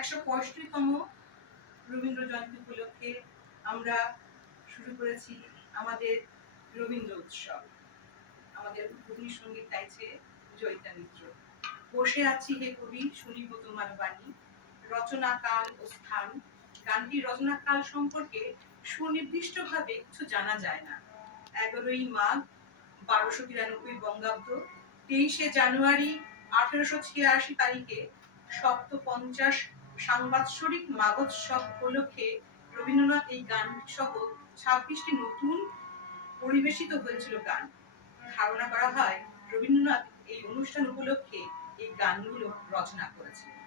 165তম রবীন্দ্র জয়ন্তী উপলক্ষে আমরা শুরু করেছি আমাদের রবীন্দ্র উৎসব। আমাদের উদ্বোধনী সঙ্গীত গাইছে জয়িতা মিত্র। বসে আছি হে কবি, শুনিব তোমার বাণী। রচনা কাল ও স্থান। গানটির রচনা কাল সম্পর্কে সুনির্দিষ্টভাবে কিছু জানা যায় না। 11ই মাঘ 1293 বঙ্গাব্দ, 23শে জানুয়ারি 1886 তারিখে সপ্তপঞ্চাশ সাংবৎসরিক মাঘোৎসব উপলক্ষে রবীন্দ্রনাথ এই গান সহ 26টি নতুন পরিবেশিত হয়েছিল গান। ধারণা করা হয় রবীন্দ্রনাথ এই অনুষ্ঠান উপলক্ষে এই গানগুলো রচনা করেছিলেন।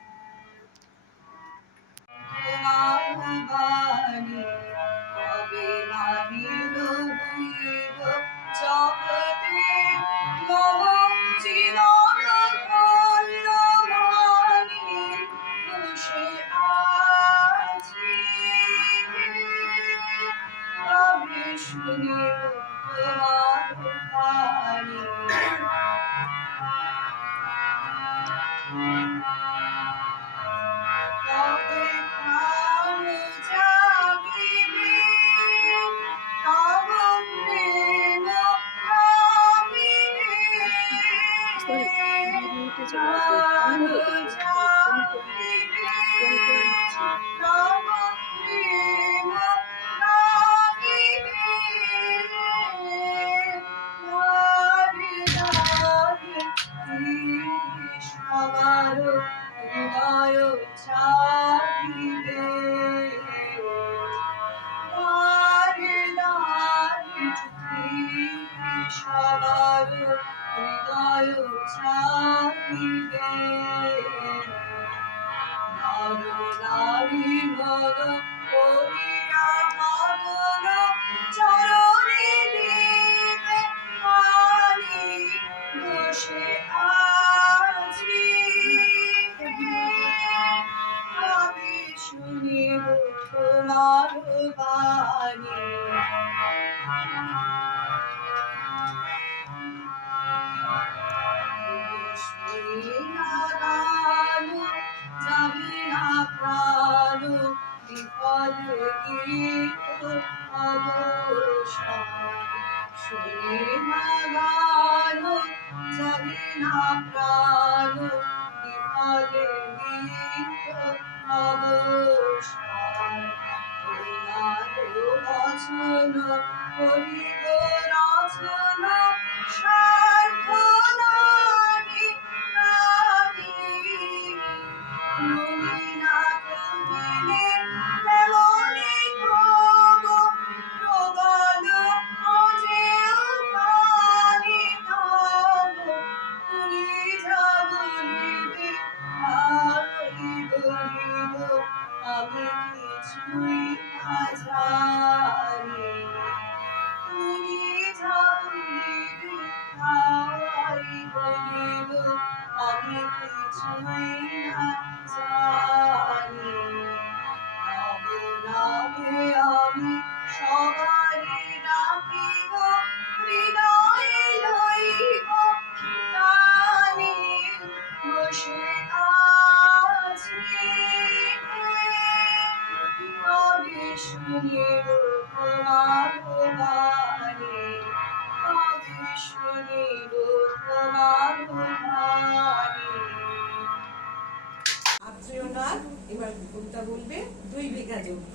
এবার কবিতা বলবে 2 বিঘা জমি।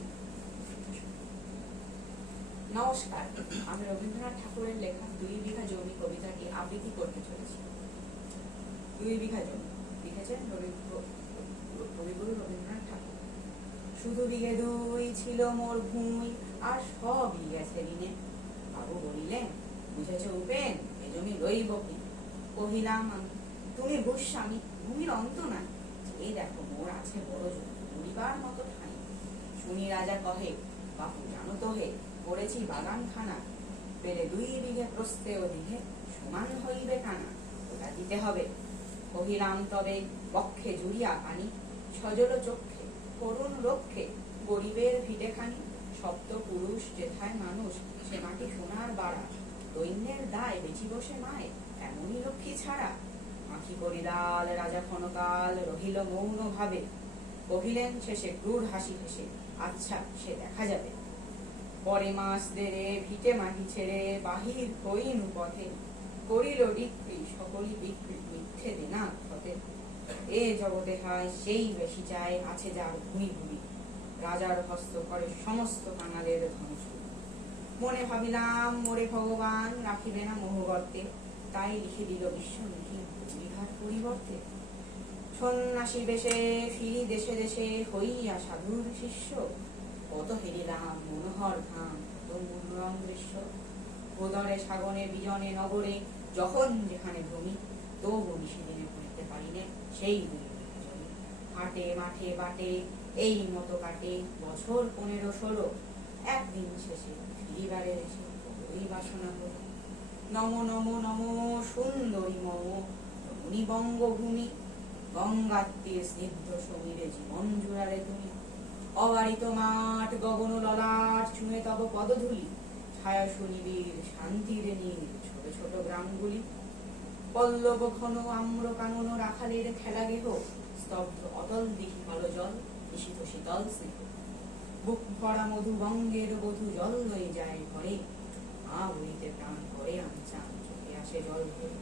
নমস্কার, আমি রবীন্দ্রনাথ ঠাকুরের লেখা 2 বিঘা জমি কবিতাটি আবৃত্তি করতে চলেছি। 2 বিঘা জমি লিখেছেন কবিগুরু রবীন্দ্রনাথ ঠাকুর। শুধু বিঘে 2 ছিল মোর ভূমি, আর সবই গেছে ঋণে। বাবু বলিলেন, বুঝেছ উপেন, এ জমি রইব কি? কহিলাম আমি, তুমি গোস্বামী, ভূমির অন্ত নাই। এই দেখো মোর আছে বড় জমি, পরিবার মতো ঠাঁই। শুনি রাজা কহে, বাপু জানো তো হে, করেছি বাগানখানা, পেলে 2 বিঘে প্রস্থে ওদিকে, সমান হইবে কানা, ওটা দিতে হবে। কহিলাম তবে বক্ষে জুড়িয়া পানি, সজল চক্ষে করুণ রক্ষে, গরিবের ভিটেখানি। সপ্ত পুরুষ যেথায় মানুষ, সে মাটি সোনার বাড়া, দৈন্যের দায় বেচি বসে মায়, এমনই লক্ষ্মী ছাড়া। আঁখি করিলাল রাজা ক্ষণকাল, রহিল মৌন ভাবে। কহিলেন শেষে ক্রূর হাসি হেসে, আচ্ছা সে দেখা যাবে। পরে মাস দেরে ভিটে মাটি ছেড়ে বাহির হইনু পথে, করিল ডিক্রি সকলই বিক্রি মিথ্যে দেনা পথে। এ জগতে হয় সেই বেশি চায়, আছে যার ভূমি ভূমি, রাজার হস্ত করে সমস্ত কাঙালের ধ্বংস। মনে ভাবিলাম মোরে ভগবান রাখিবে না মোহগর্তে, তাই লিখে দিল বিশ্বনীতি লিখার পরিবর্তে। সন্ন্যাসী বেশে ফিরি দেশে দেশে হইয়া সাধুর শিষ্য, কত হেরিলাম মনোহর ধাম কত মনোরম দৃশ্য। ভোদরে সাগনে বিজনে নগরে যখন যেখানে ভূমি, তবু নিশিদিনে ভুলিতে পারিনে সেই দুই জমি। হাটে মাঠে বাটে এই মতো কাটে বছর 15-16, একদিন শেষে ফিরিবারে এসে ওই বাসনা হল। নম নম নম সুন্দরী মম রমণী বঙ্গভূমি, গঙ্গার তীর স্নিগ্ধ সমীরে জীবন জুড়ালে তুমি। অবারিত মাঠ গগন ললাট চুমে তব পদধূলি, ছায়া সুনিবিড় শান্তির নীল ছোট ছোট গ্রামগুলি। পল্লব ঘন আম্র কানন রাখালের খেলা গেহ, স্তব্ধ অতল দিঘি জল নিশীত শীতল স্নেহ। বুক ভরা মধু বঙ্গের বধূ জল লয়ে যায় ঘরে, মা বলিতে প্রাণ করে আনচান চোখে আসে জল ভরে।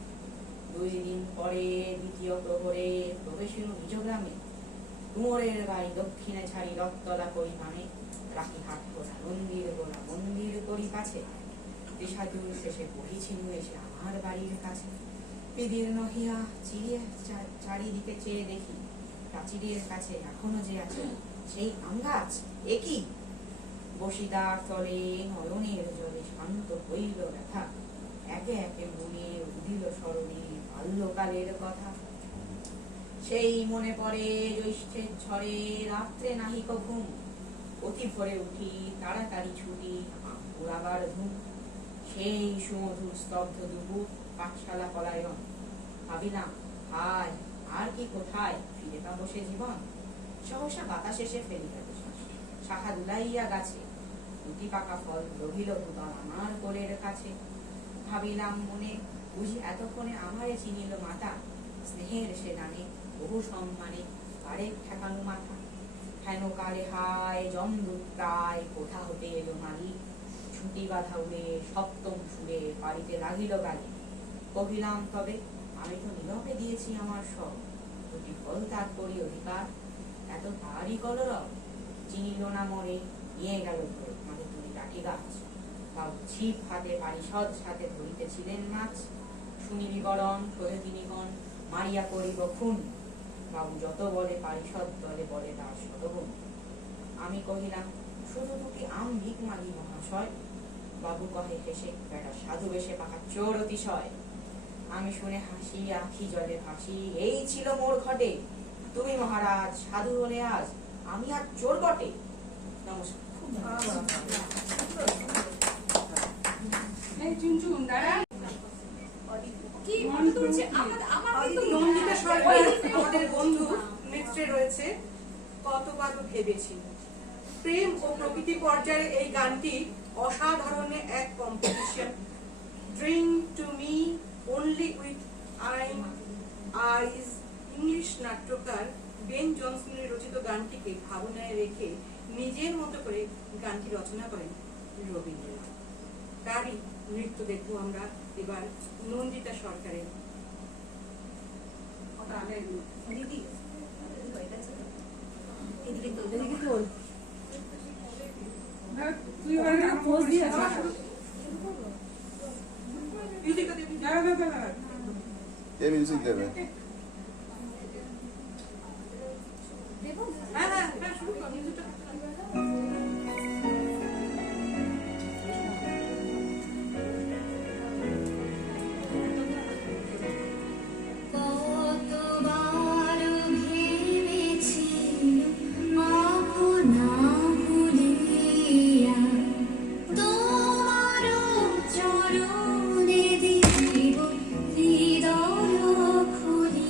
2 দিন পরে দ্বিতীয় প্রহরে প্রবেশিল নিজ গ্রামে, কুমোরের গায়ে দক্ষিণে ছাড়ি রথতলা করি নামে। রাখি হাট গোড়া মন্দির করি কাছে, বিষাদুর শেষে পড়িছিল এসে আমার বাড়ির কাছে। পিদির নহিয়া চিরিয়ে চারিদিকে চেয়ে দেখি, প্রাচীরের কাছে এখনো যে আছে সেই আম গাছ। একই বসিদার তলে নয়নের জলে শান্ত হইল ব্যথা, একে একে মনে উদিল স্মরণে বাল্যকালের কথা। সেই মনে পড়ে জ্যৈষ্ঠের ঝড়ে রাত্রে নাহিক ঘুম, অতি ভোরে উঠি তাড়াতাড়ি ছুটি উড়াবার ধুম। সেই সুমধুর স্তব্ধ দুপুর পাঠশালা পলায়ন, ভাবিলাম হায় আর কি কোথায় ফিরে পাবো সে জীবন। সহসা বাতাস এসে ফেলি গেল শ্বাস, শাখা দুলাইয়া গাছে দুটি পাকা ফল রহিল ভূতল আমার কোলের কাছে। ভাবিলাম মনে বুঝি এতক্ষণে আমারে চিনিল মাতা, স্নেহের সে দানে বহু সম্মানে কারে ঠেকানো মাথা। হেন কালে হায় জমদূত প্রায় কোথা হতে এলো মালি, ছুটি বাধা উড়ে সপ্তম সুরে বাড়িতে লাগিল গালি। কহিলাম তবে আমি তো নীরবে দিয়েছি আমার সব, দুটি ফল তার করি অধিকার, এত তারই কলরব। চিনিল না মরে নিয়ে গেল ধরে মাঝে তুলি লাঠি গাছ, বাবু ছিপ হাতে পারিষদ সাথে ধরিতেছিলেন মাছ। শুনি বিবরণ ক্রোধে তিনিগণ মারিয়া করিব খুন, বাবু যত বলে পারিষদ দলে বলে তার শতগুণ। আমি কহিলাম শুধু দুটি আম ভিক মাগি মহাশয়, বাবু কহে হেসে বেটা সাধু বেশে পাকা চোর অতিশয়। আমি শুনে হাসি আখি জলে ভাসি, এই ছিল মোর ঘটে, তুমি মহারাজ সাধু হলে আজ আমি আর চোর বটে। নমস্কার। খুব এই চুনচুন দাঁড়া। কি মনে করছে আমার কিন্তু নন্দিতা সরকার আমাদের বন্ধু নেত্রে রয়েছে। কতবারও ভেবেছি প্রেম ও প্রকৃতি পর্যায়ে এই গানটি অসাধারণ এক competition. Drink to me only with eyes English নাট্যকার বেন জনসনের রচিত গানটিকে ভাবনায় রেখে নিজের মতো করে গানটি রচনা করেন রবীন্দ্রনাথ। তারই নৃত্য দেখবো আমরা এবার নন্দিতা সরকারের। দিদি এদিকে তো তুই পোজ দিয়ে কে মিউজিক দেবে? হ্যাঁ হ্যাঁ হ্যাঁ শুরু কর মিউজিকটা। চরণে দিব হৃদয় খুলি।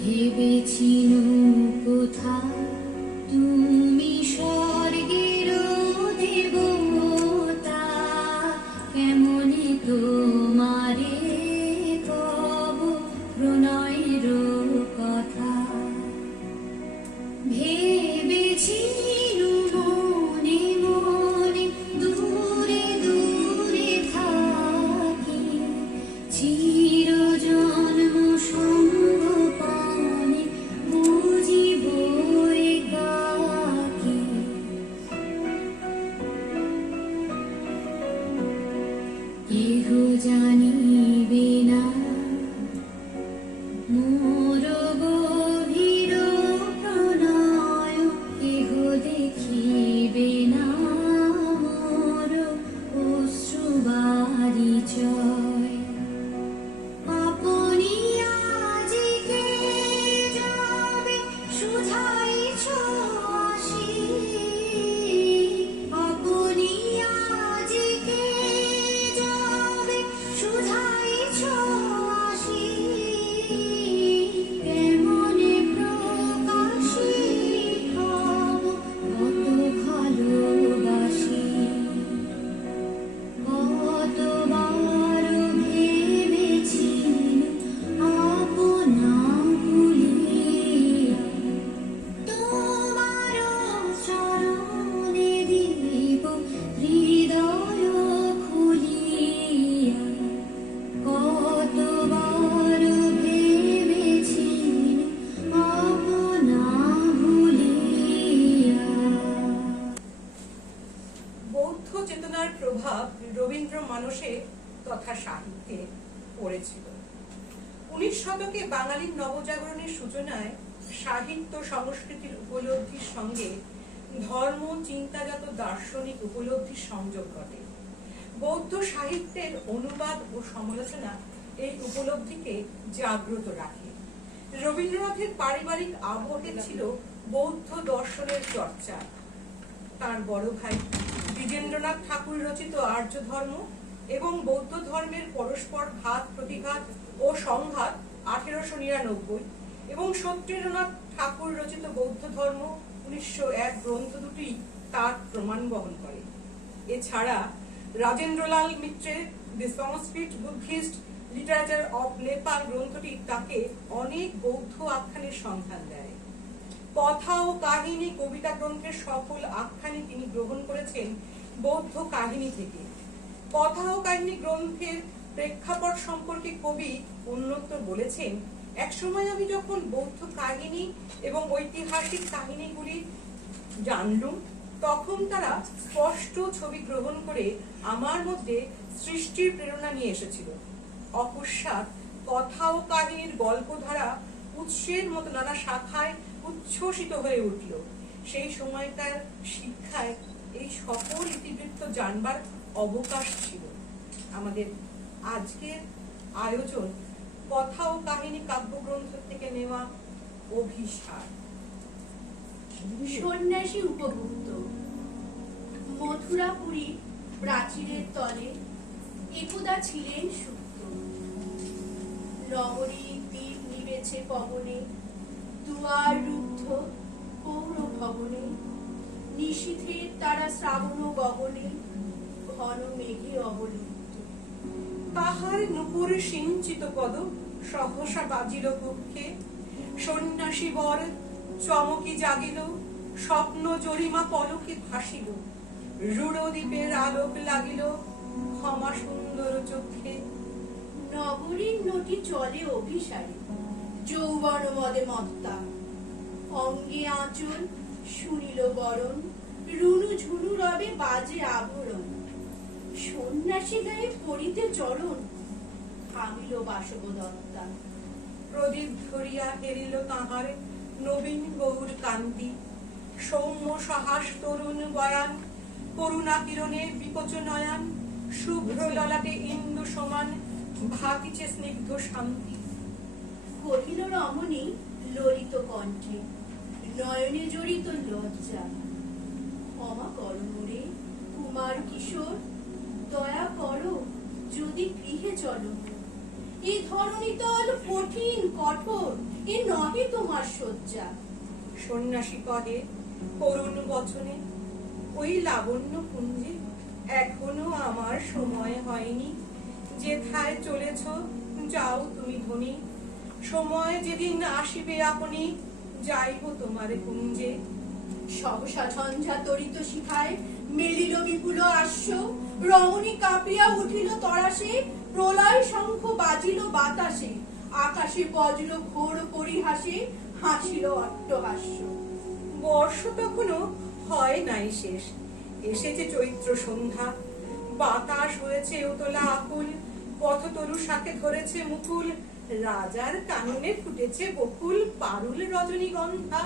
ভেবেছিনু কোথা তুমি স্বর্গের দেবতা, কেমনে তোমারে কব প্রণয়ের কথা। ভেবেছিনু মনে মনে দূরে দূরে থাকি, চিরজন্ম সঙ্গপানে বুঝিব একাকী। কেহ জানিবে না মোর গভীর প্রণয়, কেহ দেখিবে না মোর অশ্রুবারিচয়। আপনি আজিকে যাবে শুধাইছ আসি, আপনি আজিকে যাবে শুধাইছ আসি, কেমনে প্রকাশি হব কত ভালোবাসি। কতবার ভেবেছিনু আপনা ভুলিয়া, তোমার চরণে দিব হৃদয় খুলিয়া। কতবার ভেবেছিনু আপনা ভুলিয়া। বৌদ্ধ চেতনার প্রভাব রবীন্দ্র মানসে তথা সাহিত্যে পড়েছিল। 19 শতকে বাঙালির নবজাগরণের সূচনায় সাহিত্য সংস্কৃতির উপলব্ধির সঙ্গে ধর্ম চিন্তাজাত দার্শনিক উপলব্ধির সংযোগ ঘটে। বৌদ্ধ সাহিত্যের অনুবাদ ও সমালোচনা এই উপলব্ধিকে জাগ্রত রাখে। রবীন্দ্রনাথের পারিবারিক আবহে ছিল বৌদ্ধ দর্শনের চর্চা। তার বড় ভাই দ্বিজেন্দ্রনাথ ঠাকুর রচিত আর্য ধর্ম এবং বৌদ্ধ ধর্মের পরস্পর ঘাত প্রতিঘাত ও সংঘাত 1899 এবং সত্যেন্দ্রনাথ ঠাকুর রচিত বৌদ্ধ ধর্ম 1901 গ্রন্থ দুটি তার প্রমাণ বহন করে। এছাড়া রাজেন্দ্রলাল মিত্রের দি সংস্কৃত বুদ্ধিস্ট লিটারেচার অফ নেপাল গ্রন্থটি তাকে অনেক বৌদ্ধ আখ্যানের সন্ধান দেয়। কথা ও কাহিনী কবিতা গ্রন্থের সকল আখ্যানই তিনি গ্রহণ করেছেন বৌদ্ধ কাহিনী থেকে। কথা ও কাহিনী গ্রন্থের প্রেক্ষাপট সম্পর্কে কবি অন্যত্র বলেছেন, একসময় আমি যখন বৌদ্ধ কাহিনী এবং ঐতিহাসিক কাহিনীগুলি জানলুম, তখন তারা স্পষ্ট ছবি গ্রহণ করে আমার মধ্যে সৃষ্টির প্রেরণা নিয়ে এসেছিল। অকস্মাৎ কথা ও কাহিনীর গল্পধারা উৎসের মতো নানা শাখায় উচ্ছ্বসিত হয়ে উঠল। সেই সময়কার শিক্ষায় এই সকল ইতিবৃত্ত জানবার অবকাশ ছিল। আমাদের আজকের আয়োজন কথা ও কাহিনী কাব্যগ্রন্থ থেকে নেওয়া অভিসার। সন্ন্যাসী উপভুক্ত। মথুরাপুরী প্রাচীরের তলে একদা ছিলেন সুপ্ত। নগরী দ্বীপ নিবেছে পবনে, দুয়ার রুদ্ধ পৌর ভবনে, নিশীথের তারা শ্রাবণ গগনে, ঘন মেঘে অবলুপ্ত। তাহার নূপুর সিঞ্চিত পদ সহসা বাজিল কক্ষে, সন্ন্যাসী বর চমকি জাগিল, স্বপ্ন জরিমা পলকে ভাসিল, রূঢ় দ্বীপের আলোক লাগিল ক্ষমা সুন্দর চক্ষে। নগরীর নটি চলে অভিসারে, যৌবন মদে মত্তা, অঙ্গে আঁচল শুনিল বরণ, রুনু ঝুনু রবে বাজে আভরণ। সন্ন্যাসী গায়ে পড়িতে চরণ, থামিল বাসব দত্তা। প্রদীপ ধরিয়া হেরিল তাহার নবীন গৌর কান্তি, সৌম্য সাহস তরুণ বয়ান, করুণা কিরণে বিকচ নয়ান, শুভ্র ললাটে ইন্দু সমান, ভাতিছে স্নিগ্ধ শান্তি। কহিল রমণী ললিত কণ্ঠে, নয়নে জড়িত লজ্জা। ক্ষমা করো মোরে কুমার কিশোর, দয়া করো যদি গৃহে চলো। এই ধরনী তল কঠিন কঠোর, এ নহে তোমার শয্যা। সন্ন্যাসী পদে করুণ বচনে ওই লাবণ্য পুঞ্জে এখনো আমার সময় হয়নি। যেথায় চলেছ যাও তুমি ধনী, সময় যেদিন আসিবে আপনি যাইব তোমার কুঞ্জে। সহসা ঝঞ্ঝা তরিত শিখায় মেলিল বিপুল আশ্ব, রমণী কাঁপিয়া উঠিল তরাসে, প্রলয় শঙ্খ বাজিল বাতাসে, আকাশে বজ্র ঘোর পরিহাসে, হাসিল অট্টহাস্য। বর্ষ তখনো হয় নাই শেষ, এসেছে চৈত্র সন্ধ্যা, বাতাস হয়েছে উতলা আকুল, পথতরু শাকে ধরেছে মুকুল, রাজার কাননে ফুটেছে বকুল পারুল রজনীগন্ধা।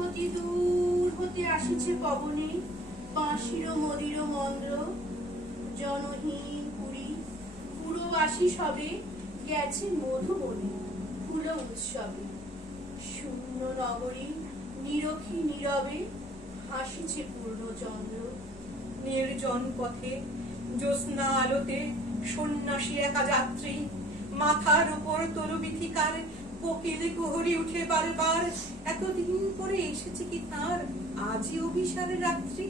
অতি দূর হতে আসিছে পবনে বাঁশির মদির মন্দ্র, জনহীন পুরী পুরো আসি সবে, গেছে মধুবনে ফুল উৎসবে। শূন্য নগরী নিরখী নীরবে হাসিছে পূর্ণচন্দ্র। নির্জন পথে জ্যোৎস্না আলোতে সন্ন্যাসী একা যাত্রী, মাথার উপর তরু বিথিকার, কোকিল কুহরি উঠে বারবার, এতদিন পরে এসেছে কি তার আজই অভিসার রাত্রি।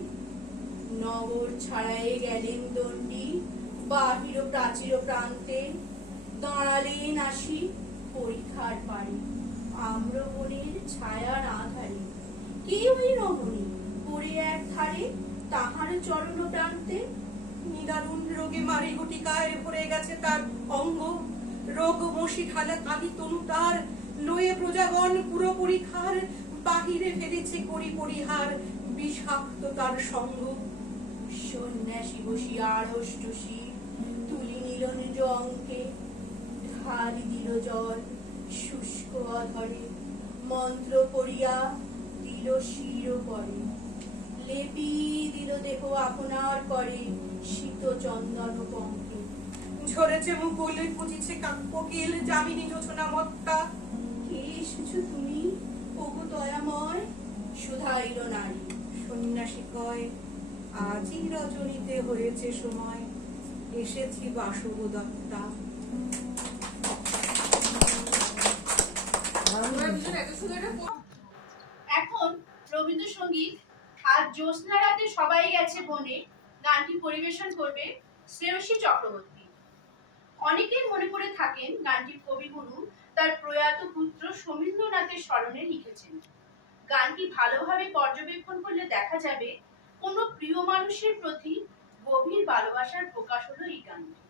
নগর ছাড়ায়ে গেলেন দণ্ডী বাহির প্রাচীর প্রান্তে, দাঁড়ালেন আসি পরীক্ষার পারে আম্রবনের ছায়ার আধারে। কে ওই রমণী পড়ে এক ধারে তাহার চরণ প্রান্তে? নিদারুণ রোগে মারি গুটিকায় ভরে গেছে তার অঙ্গ, রোগ মশি ঢালা কালি তনু তার, লয়ে প্রজাগণ পুরোপুরি খার, বাহিরে ফেলেছে করি পরিহার বিষাক্ত তার সঙ্গ। সন্ন্যাসী বসিয়া আড়ষ্টসী তুলি নিল নিজ অঙ্কে, ঢালি দিল জল শুষ্ক অধরে, মন্ত্র পড়িয়া দিল শির পরে, লেপি দিল দেহ আপনার করে শীত চন্দন পঙ্কে। ঝরেছে মুকুল পুজিছে কোকিল যামিনী যোছনা মত্তা। কে এসেছো তুমি ওগো দয়াময় সুধাইল নারী? সন্ন্যাসী কয় আজই রজনীতে হয়েছে সময়, এসেছি বাসব দত্তা। এখন রবীন্দ্রসঙ্গীত আজ জ্যোৎস্না রাতে সবাই গেছে বনে গানটি পরিবেশন করবে শ্রেয়সী চক্রবর্তী। অনেকের মনে করে থাকেন গানটির কবিগুরু তার প্রয়াত পুত্র সমীন্দ্রনাথের স্মরণে লিখেছেন। গানটি ভালোভাবে পর্যবেক্ষণ করলে দেখা যাবে কোনো প্রিয় মানুষের প্রতি গভীর ভালোবাসার প্রকাশ হলো এই গানটি।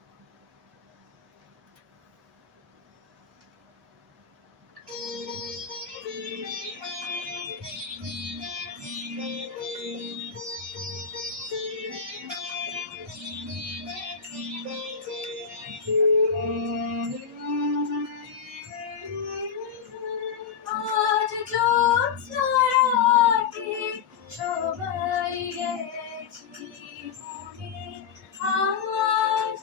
আজ জ্যোৎস্না রাতে সবাই গেছি বনে, আজ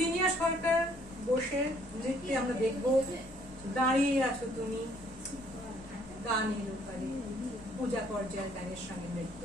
জিনিয়া সরকার বসে নৃত্যে আমরা দেখব দাঁড়িয়ে আছো তুমি, গানের উপরে পূজা পর্যায়ের গানের সঙ্গে নৃত্য।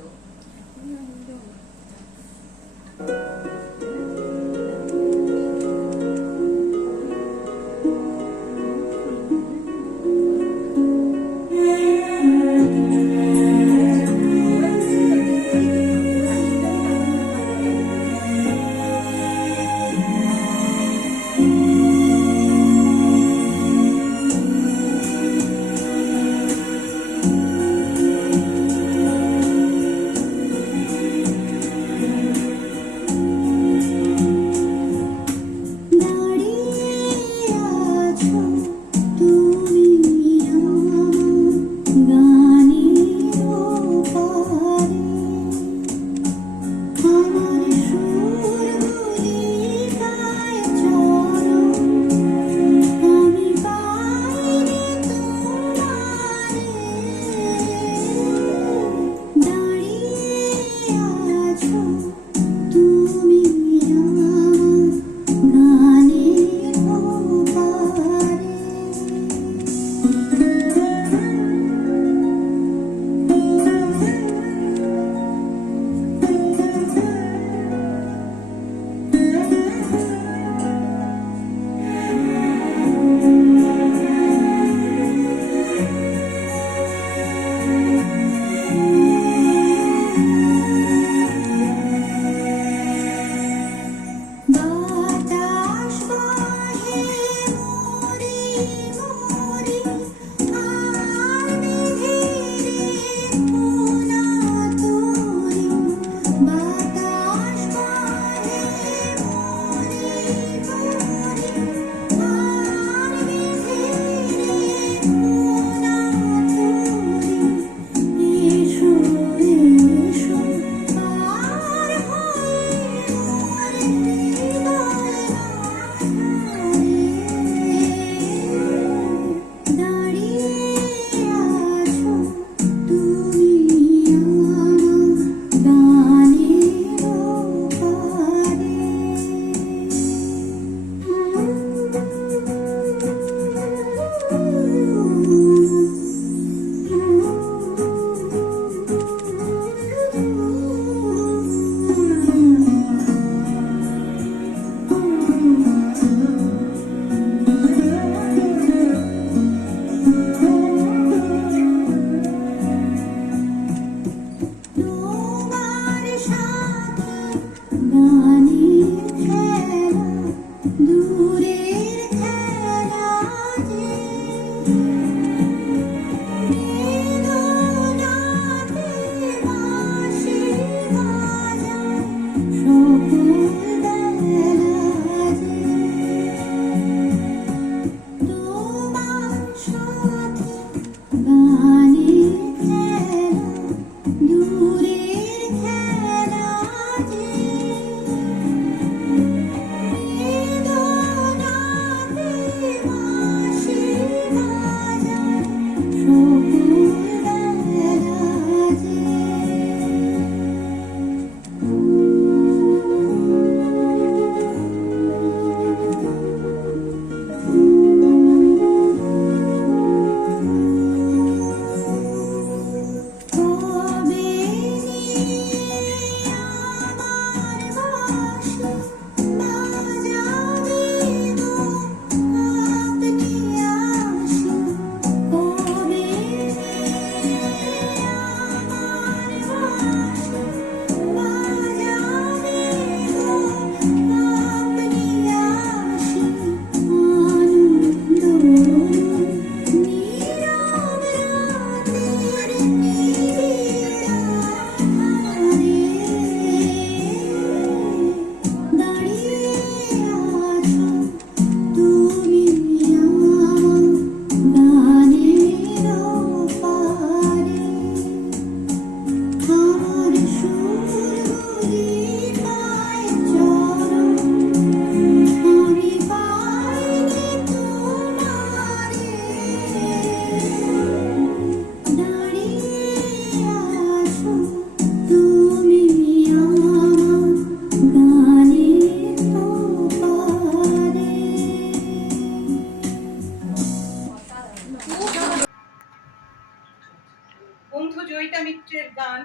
চরিত্রের গান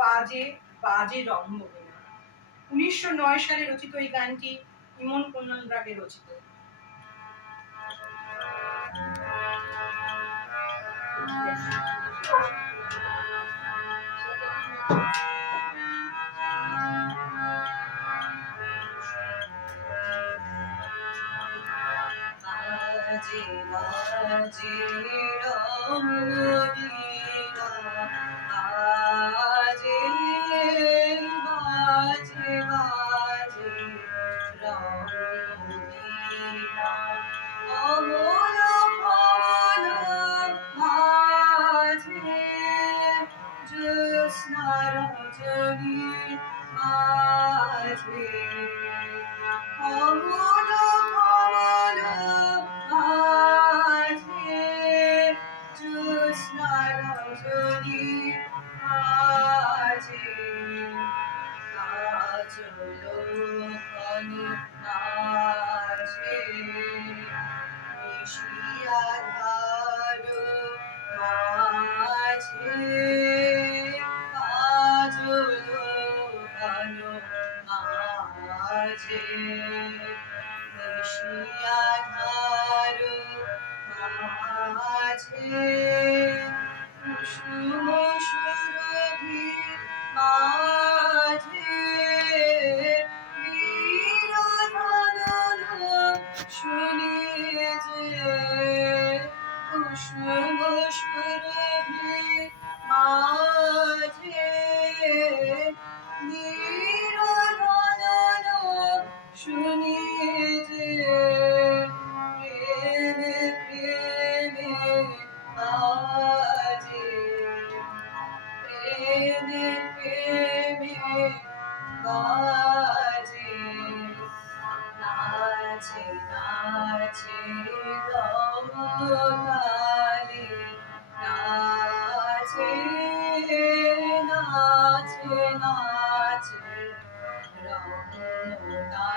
বাজে বাজে রঙ্গবীণা। 1909 সালে রচিত এই গানটি ইমন কল্যাণ রাগে রচিত। বাজে বাজে রঙ্গিনা, বাজে বাজে বাজে রঙ্গিনা, অমল ভবন মাঝে জ্যোৎস্না রজনী মাঝে, অমল ভবন মাঝে জ্যোৎস্না রজনী মাঝে, কাজল ঘন মাঝে নিশিয়াধার মাঝে, কাজল ঘন মাঝে নিশিয়াধার মাঝে, কুসুম সুরভি মাঝে বীরধনন শুনি যে, কুসুম সুরভি মাঝে বীরধনন শুনি যে, প্রেমে প্রেমে বাজে, প্রেমে প্রেমে বাজে, নাচে নাচে রঙ্গতালে, নাচে নাচে নাচে রঙ্গতালে,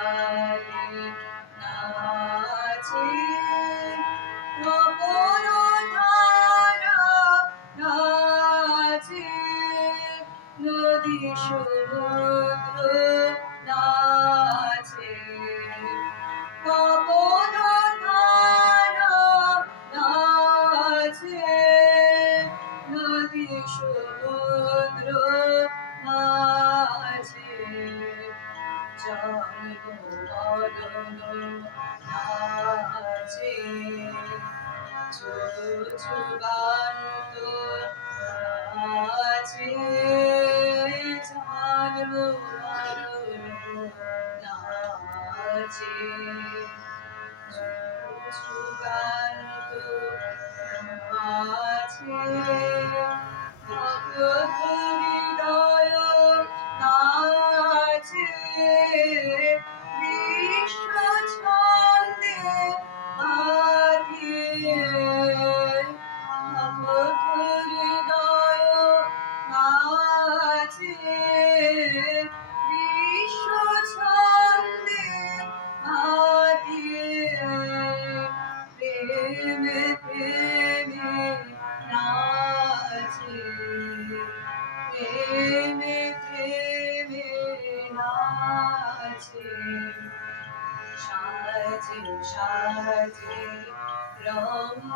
নাচে তপন ধারা নাচে, নদী সমুদ্র নাচে, তপন ধারা নাচে, নদী সমুদ্র নাচে, জন্ম মরণ নাচে, যুগান্ত নাচে, জন্ম মরণ নাচে, যুগান্ত নাচে, ভক্ত হৃদয় নাচে, বিশ্ব ছন্দে বাঁধিয়ে, ভক্ত হৃদয় নাচে, বিশ্ব ছন্দে বাঁধিয়ে, প্রেমে প্রেমে নাচে, প্রেমে প্রেমে নাচে, সাজে সাজে রঙ্গ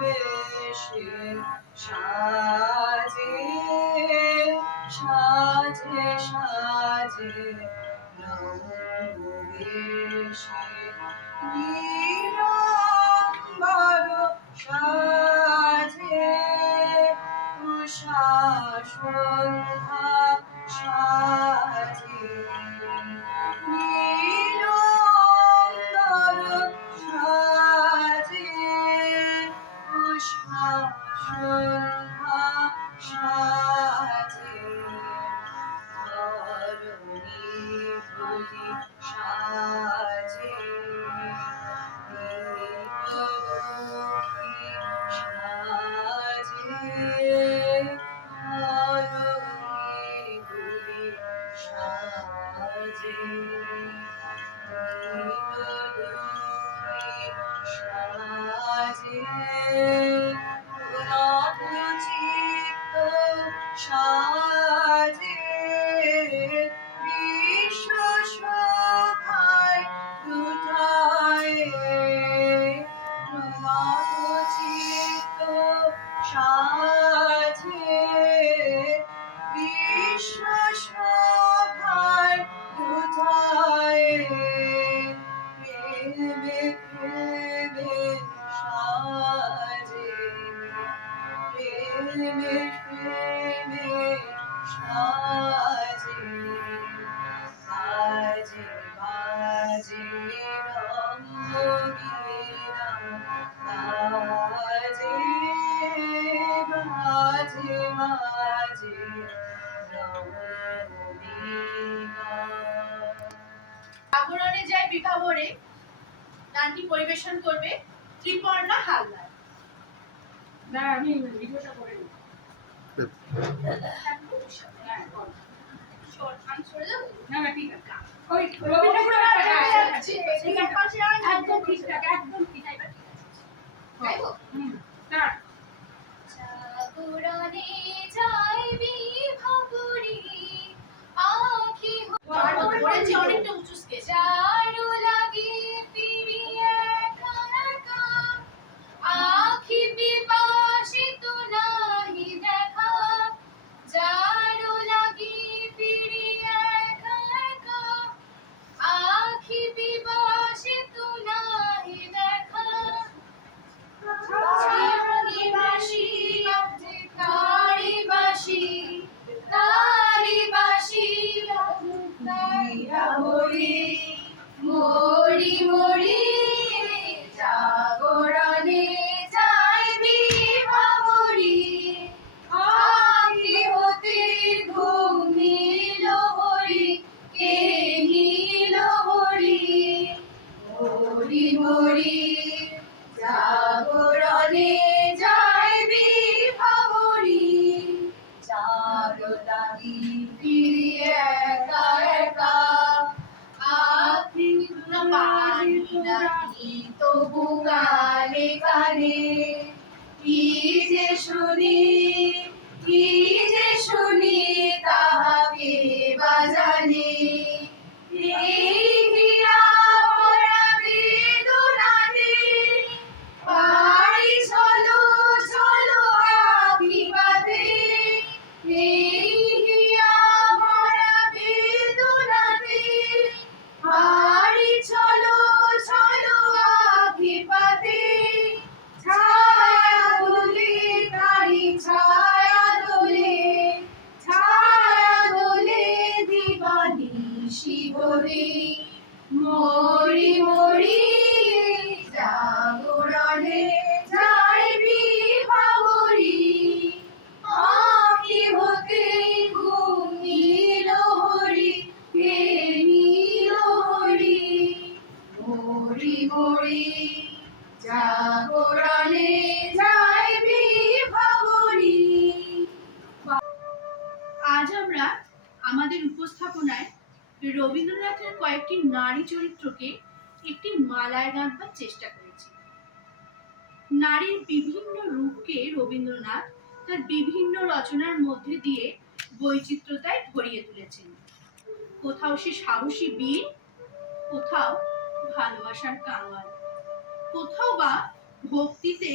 বেশে, সাজে সাজে সাজে রঙ্গ বেশে, নীলাম্বর সাজে, উষা সন্ধ্যা সাজে, নীলাম্বর সাজে, উষা সন্ধ্যা সাজে, ধরণী ধূলি সাজে, দীপদুখী সাজে, ধরণী ধূলি সাজে, দীপদুখী সাজে, পুনঃ চিত্ত সাজে বিশ্ব শোভায় লুটায় নবচিত্ত সাজে বিশ্ব শোভায় লুটায় প্রেমে প্রেমে সাজে প্রেমে প্রেমে সাজে বাজে বাজে রঙ্গবীণা বাজে বাজে বাজে রঙ্গবীণা। জাগরণে যায় বিভাবরে গানটি পরিবেশন করবে ত্রিপর্ণা হালদার। না আমি ভিডিওটা করে নিই। আমি সরে যাবো? না না ঠিক আছে ওই রবীন্দ্রনাথ একদম ঠিকঠাক, একদম ঠিক। গাইবো? স্টার্ট। জাগরণে যায় বিভাবরে আঁখি পড়েছি অনেকটা উঁচু স্কেচ। যারো লাগে ফিরিয়ে একা একা, আঁখি বিভাসিত নাহি দেখা। যারো লাগে ফিরিয়ে একা একা, আঁখি বিভাসিত নাহি দেখা। তারি বাঁশি, তারি বাঁশি, তারি বাঁশি, মরি মরি মরি জাগরণে যাই বিভাবরি। আখি হতে ঘুম নীল হরি, কে নীল হরি, মরি মরি জাগরণে যাই বিভাবরি। চারো লাগি ফিরিয়ে একা একা, আখি না পানি নাহি তবু গানে গানে। কি যে শুনি, কি যে শুনি, তাহাকে বাজানে। এই হিয়া ভরা বেদনাতে পারি চলো চলো আখিবাদে। এই হিয়া ভরা বেদনাতে পারি চলো চলো আখিবাদে। ছায়া দোলে তারি ছায়া দোলে, ছায়া দোলে দিবানিশি ভরে। মরি মরি জাগরণে যাই বিভাবরি। আঁখি হতে ঘুম নীল হরি, কে নীল হরি, মরি মরি জাগরণে যাই বিভাবরি। আজ আমরা আমাদের উপস্থাপনায় রবীন্দ্রনাথের কয়েকটি নারী চরিত্রকে একটি মালায় গাঁথবার চেষ্টা করেছি। নারীর বিভিন্ন রূপকে রবীন্দ্রনাথ তার বিভিন্ন রচনার মধ্যে দিয়ে বৈচিত্র্যতায় ভরিয়ে তুলেছেন। কোথাও সে সাহসী বীর, কোথাও ভালোবাসার কাঙাল, কোথাও বা ভক্তিতে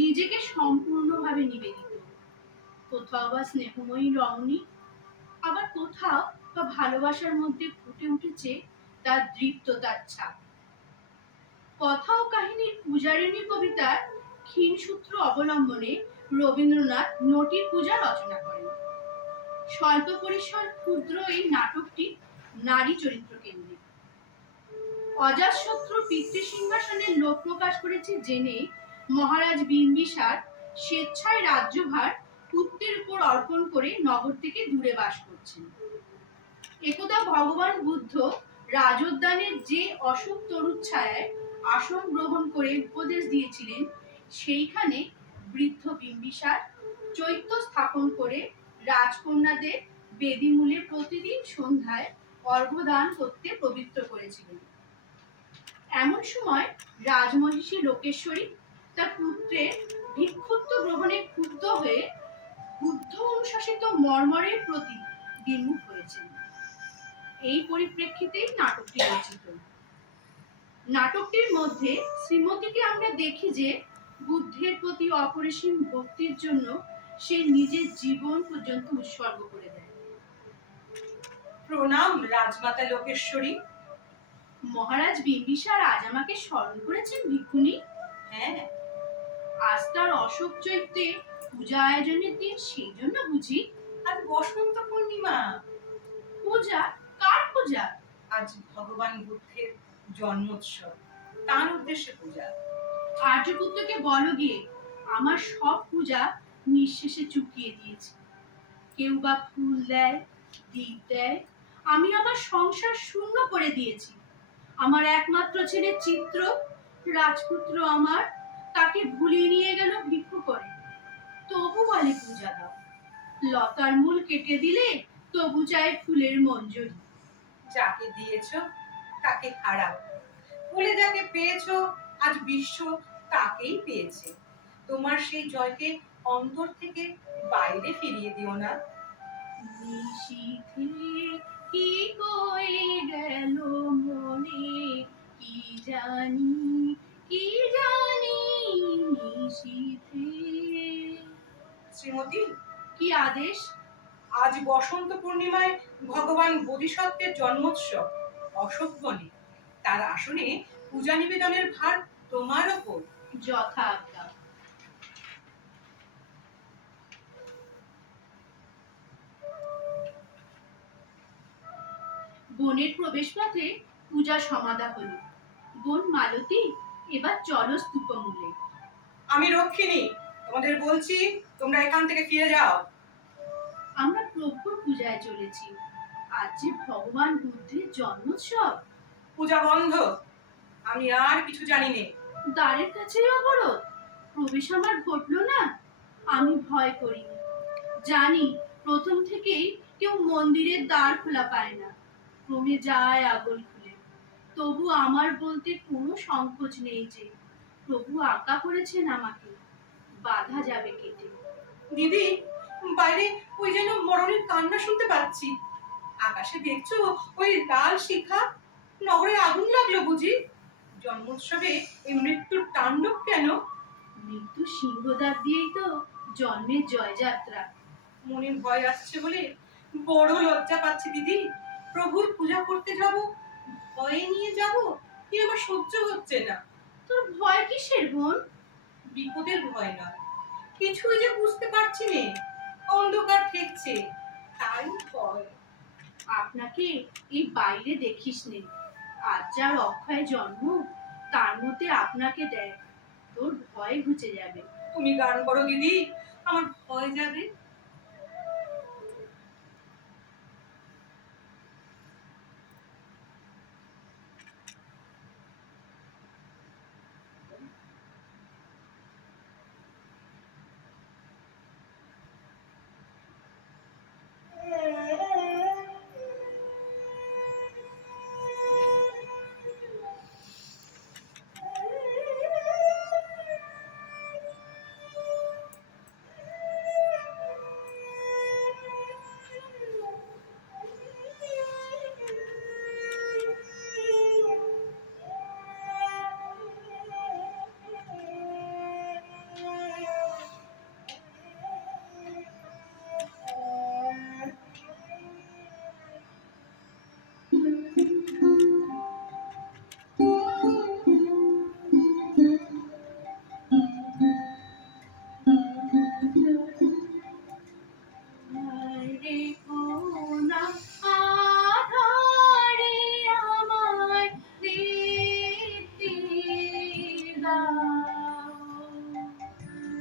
নিজেকে সম্পূর্ণভাবে নিবেদিত, কোথাও বা স্নেহময়ী রমণী, আবার কোথাও বা ভালোবাসার মধ্যে ফুটে উঠেছে তার দৃপ্ততার ছাপ। কথা ও কাহিনীর পূজারিণী কবিতার ক্ষীণ সূত্র অবলম্বনে রবীন্দ্রনাথ নটীর পূজা রচনা করেন। স্বল্প পরিসর ক্ষুদ্র এই নাটকটি নারী চরিত্র কেন্দ্রিক। অজাতশত্রু পিতৃসিংহাসনের লোক প্রকাশ করেছে জেনে মহারাজ বিম্বিসার স্বেচ্ছায় রাজ্যভার পুত্রের উপর অর্পণ করে নগর থেকে দূরে বাস করছেন। একদা ভগবান বুদ্ধ রাজোদ্যানের যে অশোক তরুচ্ছায়ায় আসন গ্রহণ করে উপদেশ দিয়েছিলেন, সেইখানে বৃদ্ধ বিম্বিসার চৈত্য স্থাপন করে রাজকন্যাদের বেদিমূলে প্রতিদিন সন্ধ্যায় অর্ঘ্যদান করতে প্রবৃত্ত করেছিলেন। এমন সময় রাজমহিষী লোকেশ্বরী তার পুত্রের ভিক্ষুত্ব গ্রহণে ক্ষুব্ধ হয়ে বুদ্ধ অনুশাসিত মর্মরের প্রতি বিমুখ হয়েছেন। এই পরিপ্রেক্ষিতেই নাটকটি রচিত। নাটকটির মধ্যে শ্রীমতীকে আমরা দেখি যে বুদ্ধের প্রতি অপরিসীম ভক্তির জন্য সে নিজের জীবন পর্যন্ত উৎসর্গ করে দেয়। প্রণাম রাজমাতা লোকেশ্বরী। মহারাজ বিম্বিসার আজ আমাকে স্মরণ করেছেন ভিক্ষুণী। হ্যাঁ, আজ তার অশোক চৈত্রে পূজা আয়োজনের দিন, সেই জন্য বুঝি? আজ বসন্ত পূর্ণিমা। পূজা? কার পূজা? আজ ভগবান বুদ্ধের জন্মোৎসব, তার উদ্দেশ্যে পূজা। আর্যপুত্রকে বলো গিয়ে আমার সব পূজা নিঃশেষে চুকিয়ে দিয়েছে। কেউ বা ফুল দেয়, দ্বীপ দেয়, আমি আমার সংসার শূন্য করে দিয়েছি। আমার একমাত্র ছেলে চিত্র, রাজপুত্র আমার, তাকে ভুলিয়ে নিয়ে গেল ভিক্ষু করে। তবু বলে পূজা দাও। লতার মূল কেটে দিলে তবু চায় ফুলের মঞ্জরি। যাকে দিয়েছো তাকে হারাও, বলে যাকে পেয়েছো আজ বিশ্ব তাকেই পেয়েছে। তোমার সেই জয়কে অন্তর থেকে বাইরে ফিরিয়ে দিও না। নিশীথে কি হয়ে গেল মনে, কি জানি, কি জানি নিশীথে। শ্রীমতী, কি আদেশ? আজ বসন্ত পূর্ণিমায় ভগবান বোধিসত্ত্বের জন্মোৎসব অশোক বনে। তার আসনে পূজা নিবেদনের ভার তোমার ওপর। যথা আজ্ঞা। বনের প্রবেশ পথে পূজা সমাধা হলো। বোন মালতী, এবার চলো স্তূপমূলে। আমি রক্ষিণী, তোমাদের বলছি তোমরা এখান থেকে ফিরে যাও। আমরা প্রভুর পূজায় চলেছি। আজ যে ভগবান বুদ্ধের জন্মোৎসব। পূজা বন্ধ, আমি আর কিছু জানি নে। দ্বারের কাছেই অবরোধ, প্রবেশ আমার ঘটলো না। আমি ভয় করিনি, জানি প্রথম থেকেই কেউ মন্দিরের দ্বার খোলা পায় না, ক্রমে যায় আগল খুলে। তবু আমার বলতে কোনো সংকোচ নেই যে প্রভু আজ্ঞা করেছেন আমাকে, বাধা যাবে কেটে। দিদি, বাইরে ওই যেন মরণের কান্না শুনতে পাচ্ছি। আকাশে দেখছো ওই লাল শিখা? নগরে আগুন লাগলো বুঝি? জন্মোৎসবে এই মৃত্যুর তাণ্ডব কেন? মৃত্যু সিংহদ্বার দিয়েই তো জন্মের জয়যাত্রা। মনে ভয় আসছে বলে বড় লজ্জা পাচ্ছি দিদি। প্রভুর পূজা করতে যাব, ভয়ে নিয়ে যাব, কি আমার সহ্য হচ্ছে না। তোর ভয় কিসের বোন? বিপদের ভয় নয়, কিছুই যে বুঝতে পারছি নে, অন্ধকার ঠেকছে, তাই ভয়। আপনাকে এই বাইরে দেখিস নে, আজ যার অক্ষয় জন্ম তার মধ্যে আপনাকে দেয়, তোর ভয় ঘুচে যাবে। তুমি গান করো দিদি, আমার ভয় যাবে।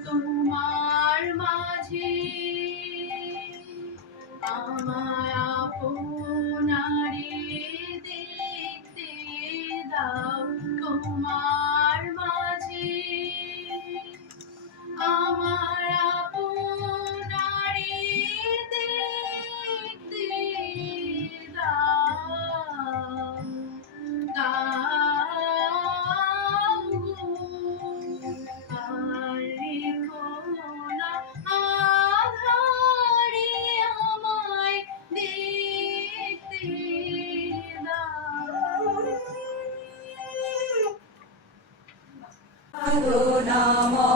তোমার মাঝে আমায় আপনারে দেখতে দাও, তোমার মাঝে আমার আপনারে দেখতে দাও, দাও গো। আর রেখো না আধারে সাধনাময়